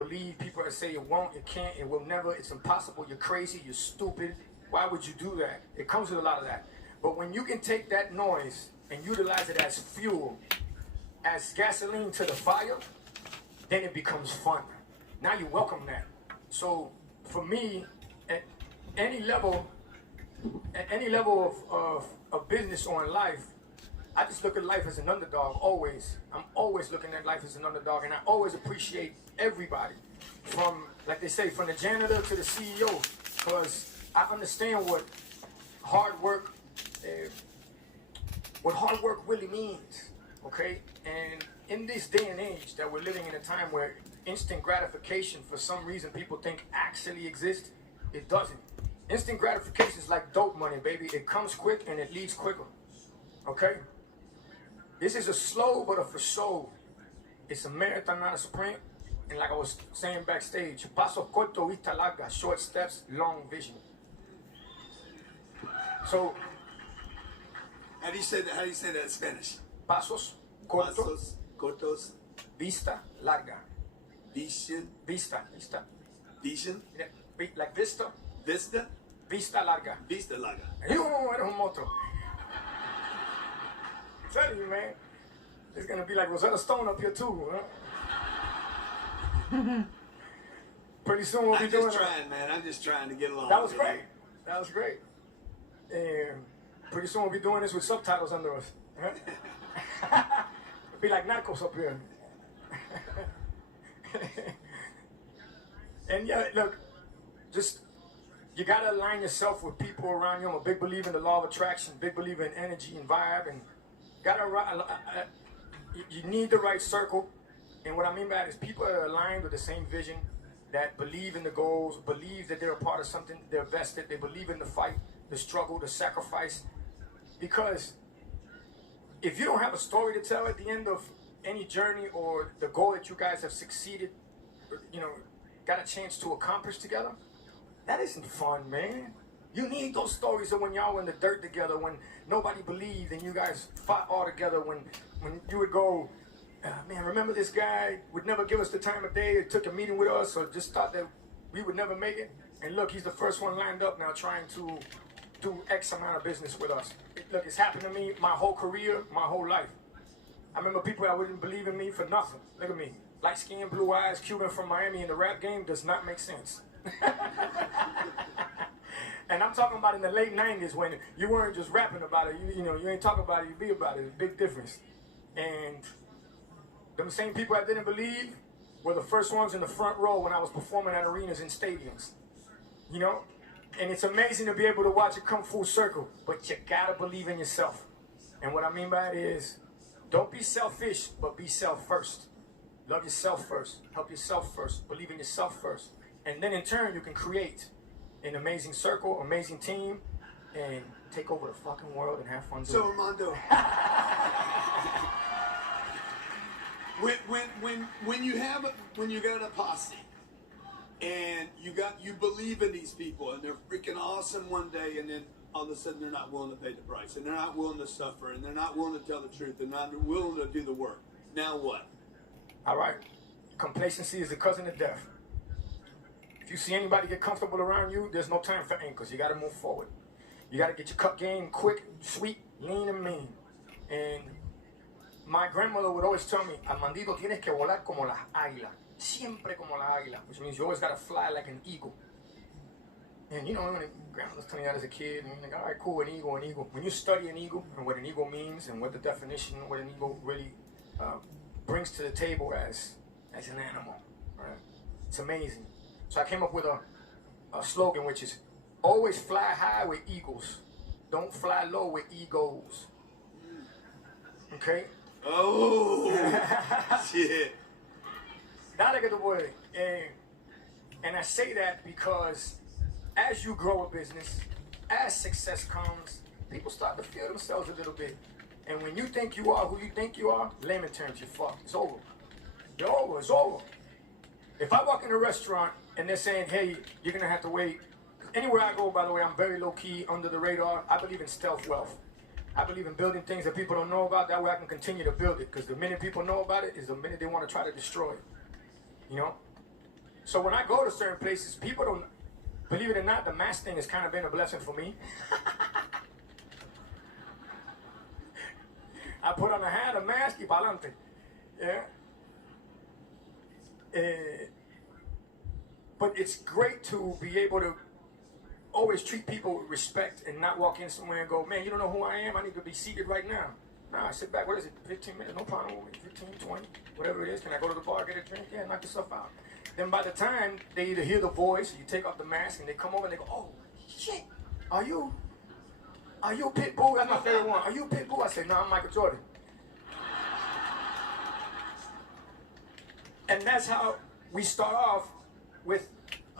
believe, people that say it won't, it can't, it will never, it's impossible, you're crazy, you're stupid. Why would you do that? It comes with a lot of that. But when you can take that noise and utilize it as fuel, as gasoline to the fire, then it becomes fun. Now you welcome that. So for me, at any level, of business or in life, I just look at life as an underdog, always. I'm always looking at life as an underdog, and I always appreciate everybody. From, like they say, from the janitor to the CEO, because I understand what hard work really means, okay? And in this day and age that we're living in a time where instant gratification, for some reason, people think actually exists, it doesn't. Instant gratification is like dope money, baby. It comes quick and it leaves quicker, okay? This is a slow but a for sure. It's a marathon, not a sprint. And like I was saying backstage, paso corto, vista larga, short steps, long vision. So, how do you say that? How do you say that in Spanish? Pasos cortos, vista larga. vision, Vista. vision, Yeah, like vista, vista, vista larga. vista larga. You eres un monstruo. I'm telling you, man. It's gonna be like Rosetta Stone up here too, huh? Pretty soon we'll be I'm doing just trying, man. I'm just trying to get along. That was great. That was great. And pretty soon we'll be doing this with subtitles under us. Huh? It'll be like Narcos up here. And yeah, look, just you gotta align yourself with people around you. I'm a big believer in the law of attraction, big believer in energy and vibe, and you need the right circle. And what I mean by that is people that are aligned with the same vision, that believe in the goals, believe that they're a part of something, they're vested, they believe in the fight, the struggle, the sacrifice. Because if you don't have a story to tell at the end of any journey or the goal that you guys have succeeded, got a chance to accomplish together, that isn't fun, man. You need those stories of when y'all were in the dirt together, when nobody believed and you guys fought all together, when you would go, man, remember this guy would never give us the time of day, took a meeting with us, or just thought that we would never make it. And look, he's the first one lined up now trying to do X amount of business with us. Look, it's happened to me my whole career, my whole life. I remember people that wouldn't believe in me for nothing. Look at me. Light skin, blue eyes, Cuban from Miami in the rap game does not make sense. And I'm talking about in the late 90s when you weren't just rapping about it. You ain't talking about it, you be about it. It's a big difference. And them same people I didn't believe were the first ones in the front row when I was performing at arenas and stadiums. And it's amazing to be able to watch it come full circle, but you gotta believe in yourself. And what I mean by it is, don't be selfish, but be self first. Love yourself first, help yourself first, believe in yourself first. And then in turn, you can create an amazing circle, amazing team, and take over the fucking world and have fun doing it. So, Armando, when you got a posse and you believe in these people and they're freaking awesome one day, and then all of a sudden they're not willing to pay the price, and they're not willing to suffer, and they're not willing to tell the truth, they're not willing to do the work. Now what? All right. Complacency is the cousin of death. If you see anybody get comfortable around you, there's no time for ankles. You got to move forward. You got to get your cut game quick, sweet, lean, and mean. And my grandmother would always tell me, Armandito, tienes que volar como las águilas. Siempre como las águilas. Which means you always got to fly like an eagle. And when grandmother's telling me that as a kid, and you're like, all right, cool, an eagle, an eagle. When you study an eagle and what an eagle means and what the definition, what an eagle really brings to the table as an animal, right? It's amazing. So I came up with a slogan, which is always fly high with eagles. Don't fly low with egos. Okay? Oh, shit. Dale que tú puedes. And I say that because as you grow a business, as success comes, people start to feel themselves a little bit. And when you think you are who you think you are, layman terms, you're fucked. It's over. You're over. It's over. If I walk in a restaurant and they're saying, hey, you're going to have to wait. Anywhere I go, by the way, I'm very low-key, under the radar. I believe in stealth wealth. I believe in building things that people don't know about. That way I can continue to build it. Because the minute people know about it is the minute they want to try to destroy it. So when I go to certain places, people don't, believe it or not, the mask thing has kind of been a blessing for me. I put on a hat, a mask, y pa'lante. Yeah. But it's great to be able to always treat people with respect and not walk in somewhere and go, man, you don't know who I am? I need to be seated right now. No, I sit back, what is it, 15 minutes? No problem with me, 15, 20, whatever it is. Can I go to the bar, get a drink? Yeah, knock yourself out. Then by the time they either hear the voice, or you take off the mask, and they come over and they go, oh, shit, are you PITBULL? That's my favorite one. Are you PITBULL? I say, no, I'm Michael Jordan. And that's how we start off with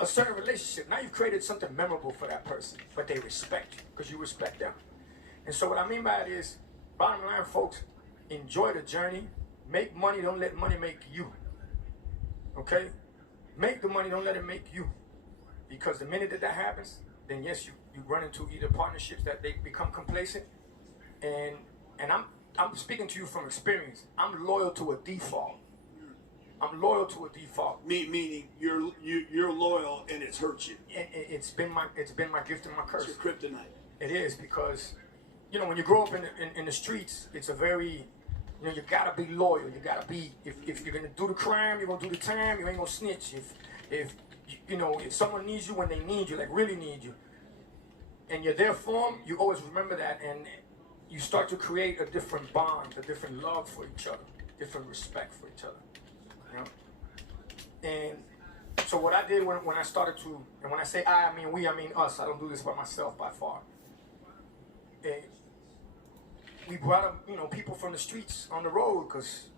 a certain relationship. Now you've created something memorable for that person, but they respect you because you respect them. And so what I mean by it is, bottom line, folks, enjoy the journey. Make money, don't let money make you. Okay? Make the money, don't let it make you. Because the minute that happens, then yes, you run into either partnerships that they become complacent. And I'm speaking to you from experience. I'm loyal to a default. I'm loyal to a default. Meaning you're loyal and it's hurt you. It's been my gift and my curse. It's your kryptonite. It is, because you know when you grow up in the streets, it's a very, you know, you gotta be loyal. You gotta be, if you're gonna do the crime, you're gonna do the time. You ain't gonna snitch. If you know, if someone needs you when they need you, like really need you, and you're there for them, you always remember that, and you start to create a different bond, a different love for each other, different respect for each other. You know? And so what I did when I started to, and when I say I mean we, I mean us. I don't do this by myself by far. And we brought up, you know, people from the streets on the road because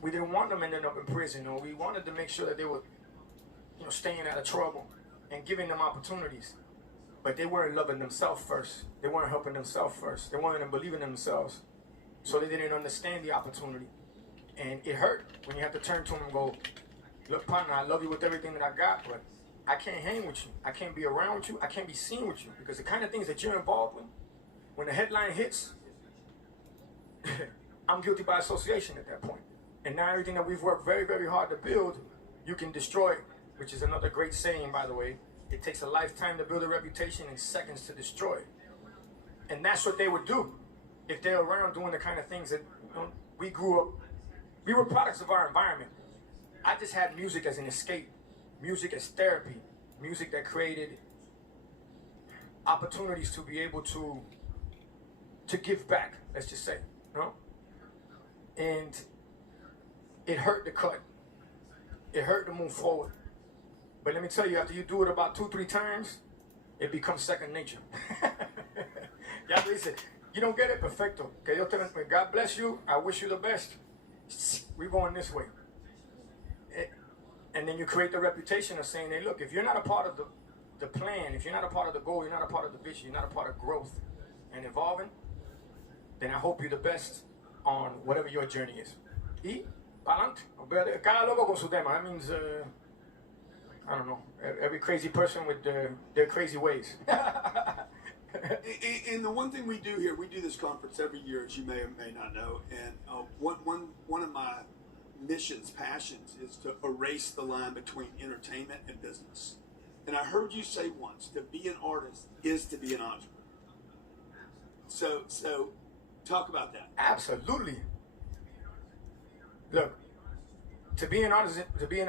we didn't want them ending up in prison, or we wanted to make sure that they were, you know, staying out of trouble and giving them opportunities. But they weren't loving themselves first. They weren't helping themselves first. They weren't believing in themselves. So they didn't understand the opportunity. And it hurt when you have to turn to them and go, look, partner, I love you with everything that I got, but I can't hang with you. I can't be around with you. I can't be seen with you. Because the kind of things that you're involved with, when the headline hits, I'm guilty by association at that point. And now everything that we've worked very, very hard to build, you can destroy, which is another great saying, by the way. It takes a lifetime to build a reputation and seconds to destroy it. And that's what they would do if they're around doing the kind of things that, you know, we grew up. We were products of our environment. I just had music as an escape, music as therapy, music that created opportunities to be able to give back, let's just say, you know? And it hurt to cut. It hurt to move forward. But let me tell you, after you do it about 2-3 times, it becomes second nature. Ya dice, you don't get it, perfecto. Que Dios te bendiga. God bless you. I wish you the best. We're going this way. And then you create the reputation of saying, hey, look, if you're not a part of the plan, if you're not a part of the goal, you're not a part of the vision, you're not a part of growth and evolving, then I hope you're the best on whatever your journey is. Y pa'lante. Cada loco con su tema. That means, I don't know, every crazy person with their crazy ways. And the one thing we do here, we do this conference every year, as you may or may not know. And one of my missions, passions, is to erase the line between entertainment and business. And I heard you say once, to be an artist is to be an entrepreneur. So talk about that. Absolutely. Look, to be an artist is to be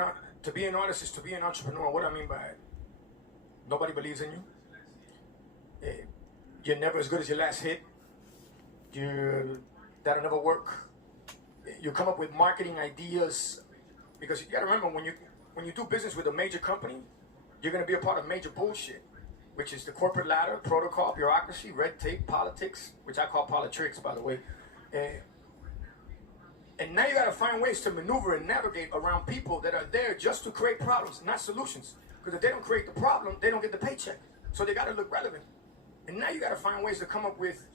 an entrepreneur. What do I mean by it? Nobody believes in you. You're never as good as your last hit. That'll never work. You come up with marketing ideas, because you gotta remember, when you do business with a major company, you're gonna be a part of major bullshit, which is the corporate ladder, protocol, bureaucracy, red tape, politics, which I call politics, by the way. And now you gotta find ways to maneuver and navigate around people that are there just to create problems, not solutions. Because if they don't create the problem, they don't get the paycheck. So they gotta look relevant. And now you gotta find ways to come up with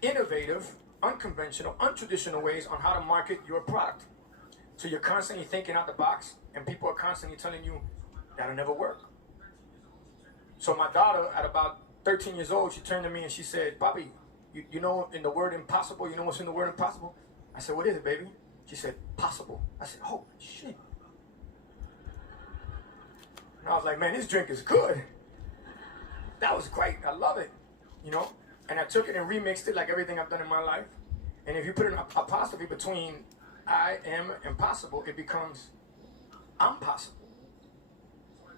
innovative, unconventional, untraditional ways on how to market your product. So you're constantly thinking out the box, and people are constantly telling you that'll never work. So my daughter, at about 13 years old, she turned to me and she said, Papi, you know in the word impossible, you know what's in the word impossible? I said, what is it, baby? She said, possible. I said, oh, shit. And I was like, man, this drink is good. That was great. I love it. You know? And I took it and remixed it like everything I've done in my life. And if you put an apostrophe between I am and possible, it becomes I'm possible.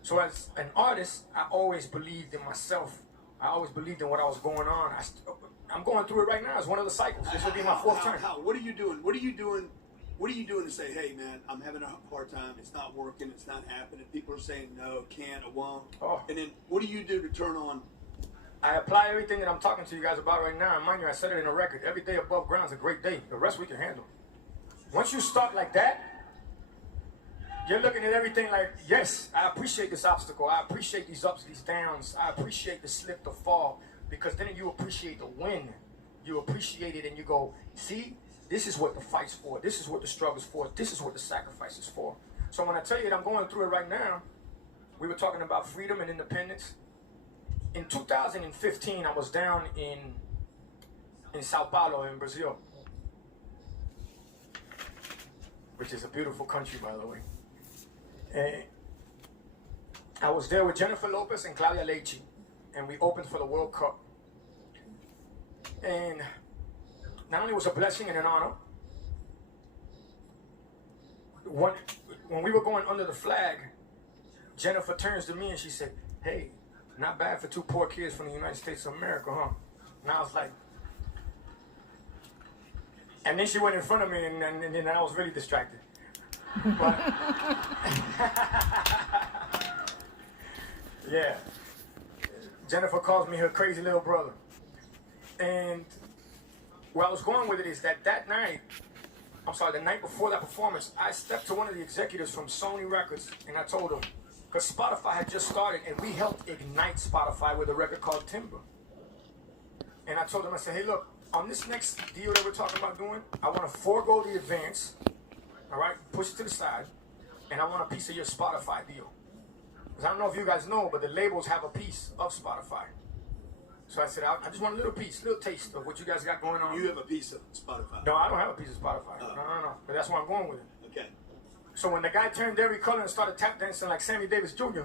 So as an artist, I always believed in myself. I always believed in what I was going on. I'm going through it right now. It's one of the cycles. This will be my fourth time. What are you doing? What are you doing? What are you doing to say, hey, man, I'm having a hard time. It's not working. It's not happening. People are saying no, can't, or won't. Oh. And then what do you do to turn on? I apply everything that I'm talking to you guys about right now. And mind you, I said it in a record. Every day above ground is a great day. The rest we can handle. Once you start like that, you're looking at everything like, yes, I appreciate this obstacle. I appreciate these ups, these downs. I appreciate the slip, the fall. Because then you appreciate the win. You appreciate it and you go, see, this is what the fight's for. This is what the struggle's for. This is what the sacrifice is for. So when I tell you that I'm going through it right now, we were talking about freedom and independence. In 2015, I was down in Sao Paulo in Brazil, which is a beautiful country, by the way. And I was there with Jennifer Lopez and Claudia Leite, and we opened for the World Cup. And not only was it a blessing and an honor, when we were going under the flag, Jennifer turns to me and she said, hey, not bad for two poor kids from the United States of America, huh? And I was like, and then she went in front of me and then I was really distracted. But, yeah, Jennifer calls me her crazy little brother. And where I was going with it is that night, the night before that performance, I stepped to one of the executives from Sony Records and I told him, because Spotify had just started and we helped ignite Spotify with a record called Timber. And I told him, I said, hey, look, on this next deal that we're talking about doing, I want to forego the advance, all right, push it to the side, and I want a piece of your Spotify deal. Because I don't know if you guys know, but the labels have a piece of Spotify. So I said, I just want a little piece, a little taste of what you guys got going on. You have a piece of Spotify. No, I don't have a piece of Spotify. No. But that's where I'm going with it. Okay. So when the guy turned every color and started tap dancing like Sammy Davis Jr.,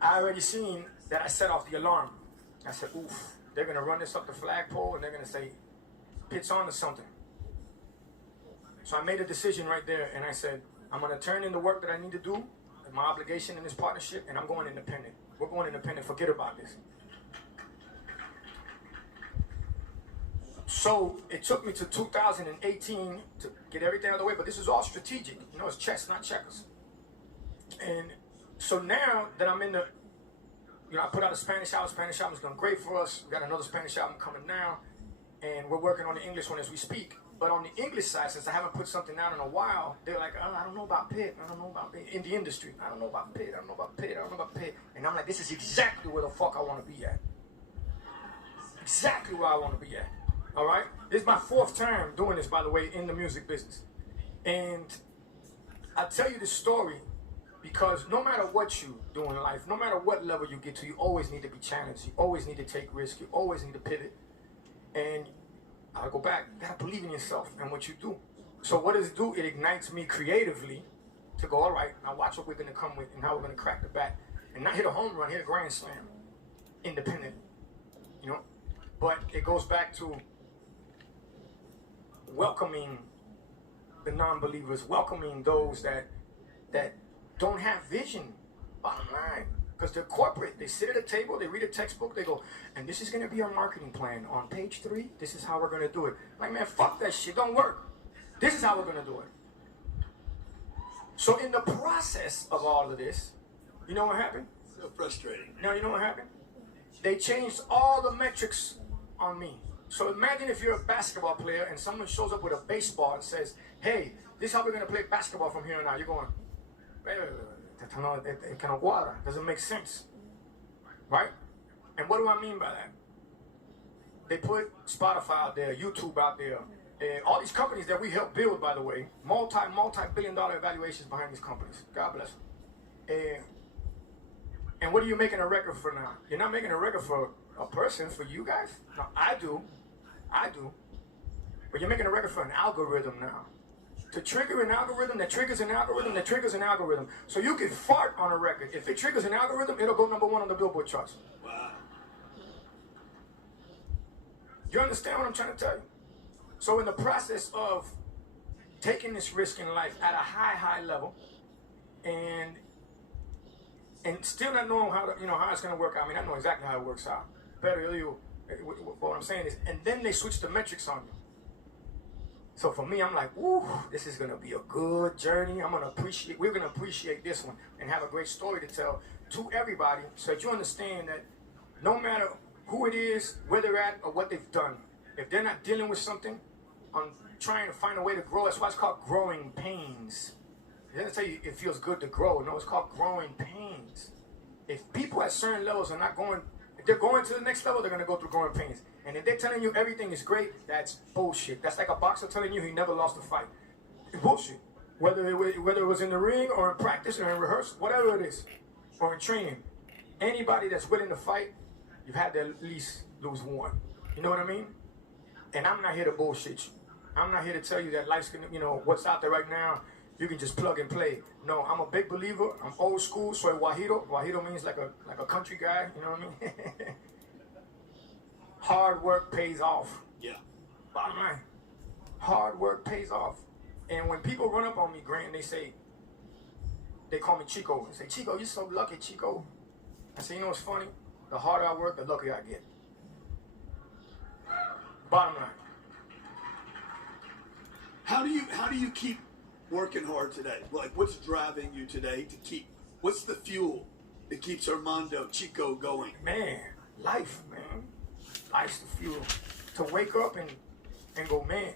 I already seen that I set off the alarm. I said, oof, they're going to run this up the flagpole and they're going to say, Pitt's on to something. So I made a decision right there and I said, I'm going to turn in the work that I need to do, my obligation in this partnership, and I'm going independent. We're going independent. Forget about this. So it took me to 2018 to get everything out of the way, but this is all strategic. You know, it's chess, not checkers. And so now that I'm in the, I put out a Spanish album. Spanish album's done great for us. We got another Spanish album coming now, and we're working on the English one as we speak. But on the English side, since I haven't put something out in a while, they're like, oh, I don't know about Pitt. I don't know about Pitt. In the industry, I don't know about Pitt. I don't know about Pitt. I don't know about Pitt. And I'm like, this is exactly where the fuck I want to be at. Exactly where I want to be at. All right? This is my fourth time doing this, by the way, in the music business. And I tell you this story because no matter what you do in life, no matter what level you get to, you always need to be challenged. You always need to take risks. You always need to pivot. And I go back, you gotta believe in yourself and what you do. So what does it do? It ignites me creatively to go, all right, now watch what we're gonna come with and how we're gonna crack the bat. And not hit a home run, hit a grand slam. Independent. But it goes back to welcoming the non-believers, welcoming those that don't have vision, bottom line. Because they're corporate. They sit at a table, they read a textbook, they go, and this is going to be our marketing plan. On page 3, this is how we're going to do it. Like, man, fuck that shit. Don't work. This is how we're going to do it. So in the process of all of this, you know what happened? So frustrating. Now, you know what happened? They changed all the metrics on me. So imagine if you're a basketball player and someone shows up with a baseball and says, hey, this is how we're going to play basketball from here on out. You're going, wait. Doesn't make sense, right? And what do I mean by that? They put Spotify out there, YouTube out there, all these companies that we help build, by the way, multi-billion-dollar evaluations behind these companies. God bless them. And what are you making a record for now? You're not making a record for a person, for you guys. No, I do, but you're making a record for an algorithm now. to trigger an algorithm that triggers an algorithm that triggers an algorithm. So you can fart on a record. If it triggers an algorithm, it'll go #1 on the Billboard charts. Wow. You understand what I'm trying to tell you? So in the process of taking this risk in life at a high level, and still not knowing how how it's gonna work out. I mean, I know exactly how it works out. Better or you. What I'm saying is, and then they switch the metrics on you. So for me, I'm like, woo, this is gonna be a good journey. We're gonna appreciate this one and have a great story to tell to everybody, so that you understand that no matter who it is, where they're at, or what they've done, if they're not dealing with something, on trying to find a way to grow, that's why it's called growing pains. It doesn't tell you it feels good to grow. No, it's called growing pains. If people at certain levels are not going, if they're going to the next level, they're gonna go through growing pains. And if they're telling you everything is great, that's bullshit. That's like a boxer telling you he never lost a fight. It's bullshit. Whether it was in the ring or in practice or in rehearsal, whatever it is, or in training, anybody that's willing to fight, you've had to at least lose one. You know what I mean? And I'm not here to bullshit you. I'm not here to tell you that life's gonna, what's out there right now, you can just plug and play. No, I'm a big believer. I'm old school. Soy Guajiro. Guajiro means like a country guy. You know what I mean? Hard work pays off. Yeah. Bottom line. Hard work pays off. And when people run up on me, Grant, they call me Chico. They say, Chico, you're so lucky, Chico. I say, you know what's funny? The harder I work, the luckier I get. Bottom line. How do you keep working hard today? Like, what's driving you today to keep? What's the fuel that keeps Armando Chico going? Man, life, man. Life's the fuel. To wake up and go, man,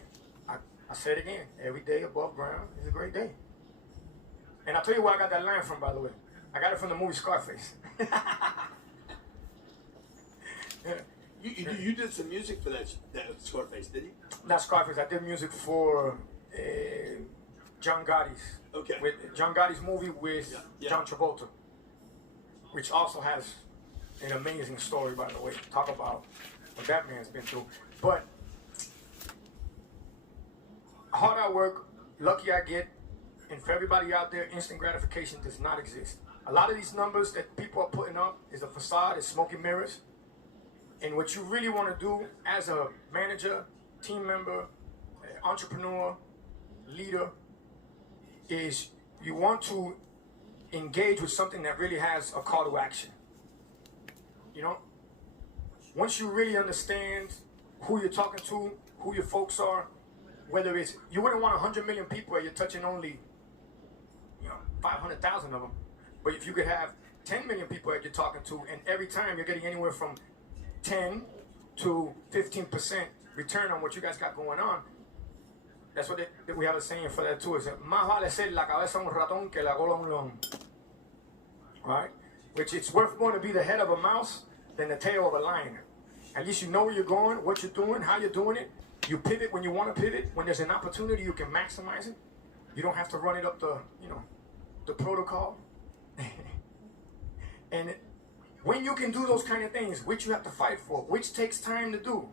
I said it again, every day above ground is a great day. And I'll tell you where I got that line from, by the way. I got it from the movie Scarface. You did some music for that Scarface, did you? Not Scarface. I did music for John Gotti's. Okay. With John Gotti's movie with Yeah. John Travolta, which also has an amazing story, by the way. Talk about what that man's been through. But hard I work, lucky I get, and for everybody out there, instant gratification does not exist. A lot of these numbers that people are putting up is a facade, it's smoke and mirrors. And what you really want to do as a manager, team member, entrepreneur, leader, is you want to engage with something that really has a call to action. Once you really understand who you're talking to, who your folks are, whether it's, you wouldn't want 100 million people where you're touching only 500,000 of them. But if you could have 10 million people that you're talking to, and every time you're getting anywhere from 10 to 15% return on what you guys got going on, that's what we have a saying for that too. Is más vale ser la cabeza un ratón que la cola un león. Right? Which it's worth more to be the head of a mouse than the tail of a lion. At least you know where you're going, what you're doing, how you're doing it. You pivot when you want to pivot. When there's an opportunity, you can maximize it. You don't have to run it up the protocol. And when you can do those kind of things, which you have to fight for, which takes time to do,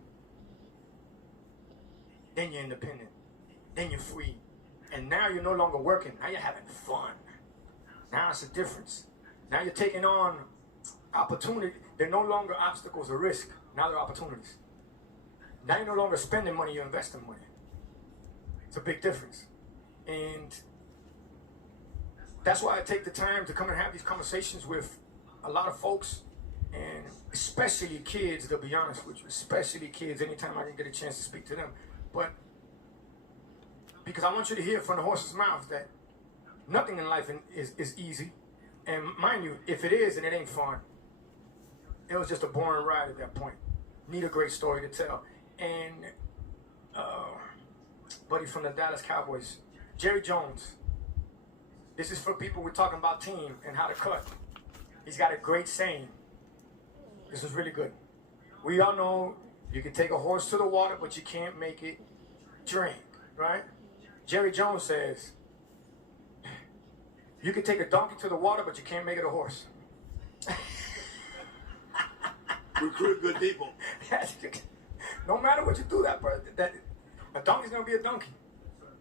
then you're independent. Then you're free. And now you're no longer working. Now you're having fun. Now it's a difference. Now you're taking on opportunity. They're no longer obstacles or risk. Now they're opportunities. Now you're no longer spending money, you're investing money. It's a big difference. And that's why I take the time to come and have these conversations with a lot of folks, and especially kids, to be honest with you. Especially kids, anytime I can get a chance to speak to them. But because I want you to hear from the horse's mouth that nothing in life is easy. And mind you, if it is and it ain't fun, it was just a boring ride at that point. Need a great story to tell. And buddy from the Dallas Cowboys, Jerry Jones. This is for people we're talking about team and how to cut. He's got a great saying. This is really good. We all know you can take a horse to the water, but you can't make it drink, right? Jerry Jones says, you can take a donkey to the water, but you can't make it a horse. Recruit good people. No matter what you do, that a donkey's gonna be a donkey.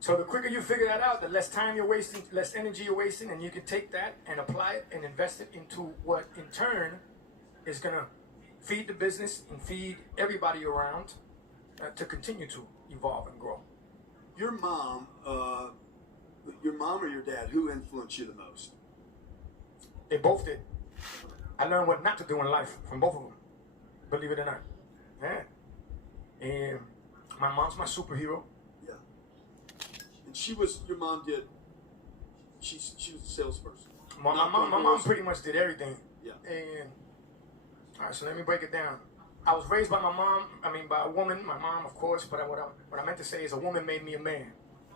So the quicker you figure that out, the less time you're wasting, less energy you're wasting, and you can take that and apply it and invest it into what in turn is gonna feed the business and feed everybody around to continue to evolve and grow. Your mom or your dad, who influenced you the most? They both did. I learned what not to do in life from both of them, believe it or not. Yeah. And my mom's my superhero. Yeah. And your mom did, she was a salesperson. My mom pretty much did everything. Yeah. And, all right, so let me break it down. I was raised by by a woman, my mom, of course, but what I meant to say is a woman made me a man.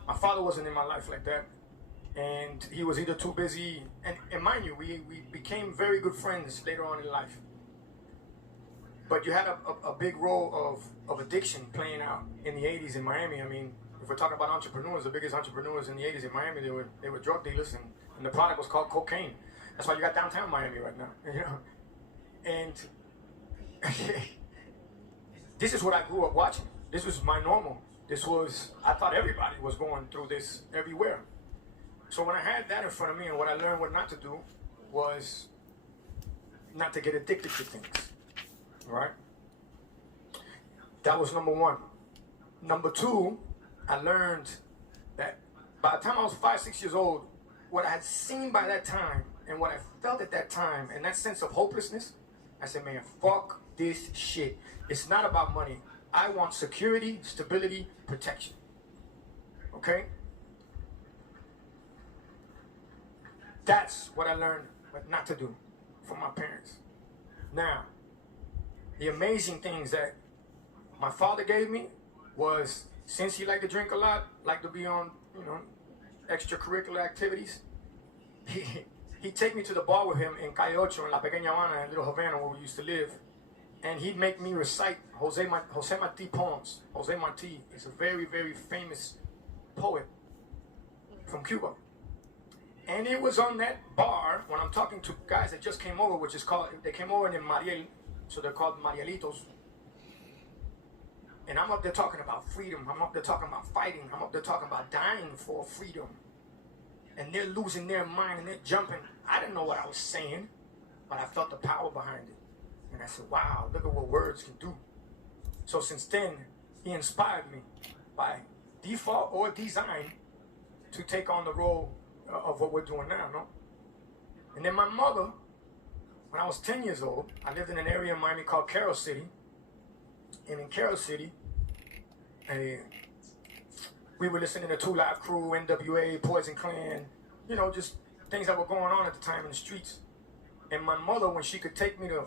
My father wasn't in my life like that. And he was either too busy, and mind you, we became very good friends later on in life. But you had a big role of addiction playing out in the 80s in Miami. I mean, if we're talking about entrepreneurs, the biggest entrepreneurs in the 80s in Miami, they were drug dealers, and the product was called cocaine. That's why you got downtown Miami right now, you know. And this is what I grew up watching. This was my normal. I thought everybody was going through this everywhere. So when I had that in front of me, and what I learned what not to do was not to get addicted to things, right? That was number one. Number two, I learned that by the time I was 5, 6 years old, what I had seen by that time and what I felt at that time and that sense of hopelessness, I said, man, fuck this shit. It's not about money. I want security, stability, protection. Okay? That's what I learned what not to do from my parents. Now, the amazing things that my father gave me was, since he liked to drink a lot, liked to be on, extracurricular activities, he'd take me to the bar with him in Calle Ocho, in La Pequeña Habana, in Little Havana, where we used to live, and he'd make me recite Jose Marti poems. Jose Marti is a very, very famous poet from Cuba. And it was on that bar when I'm talking to guys that just came over, they came over in Mariel, so they're called Marielitos. And I'm up there talking about freedom. I'm up there talking about fighting. I'm up there talking about dying for freedom. And they're losing their mind and they're jumping. I didn't know what I was saying, but I felt the power behind it. And I said, wow, look at what words can do. So since then, he inspired me by default or design to take on the role of what we're doing now, no? And then my mother, when I was 10 years old, I lived in an area in Miami called Carroll City. And in Carroll City, we were listening to 2 Live Crew, NWA, Poison Clan, just things that were going on at the time in the streets. And my mother, when she could take me to